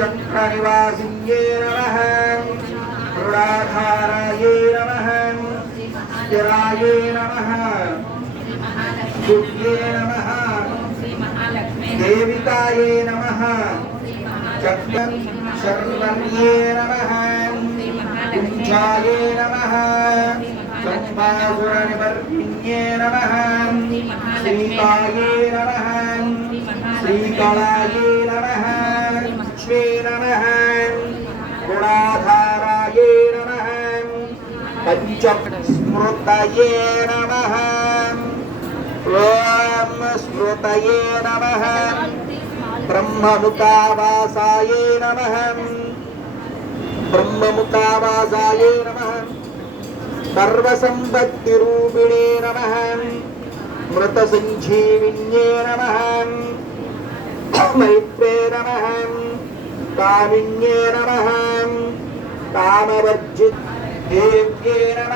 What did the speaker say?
రుణనివాసిన్యే నమః రుణాధారాయే నమః స్థిరాయే నమః దుర్గే నమః దేవికాయే నమః చక్రం శర్వణ్యే నమః కుంజాయే నమః సంపాసురనివర్ణ్యే నమః శ్రీకాయే నమః శ్రీకళాయే लक्ष्मी नमः। गुणाधाराये नमः। पञ्चस्मृतये नमः। ॐ स्मृतये नमः। ब्रह्ममुतावासाय नमः। ब्रह्ममुतावासाय नमः। सर्वसम्पत्तिरूपिणे नमः। मृतसञ्जीविन्ये नमः। కామిన్యే నమ కామవర్జిత్ దేవ్యే నమ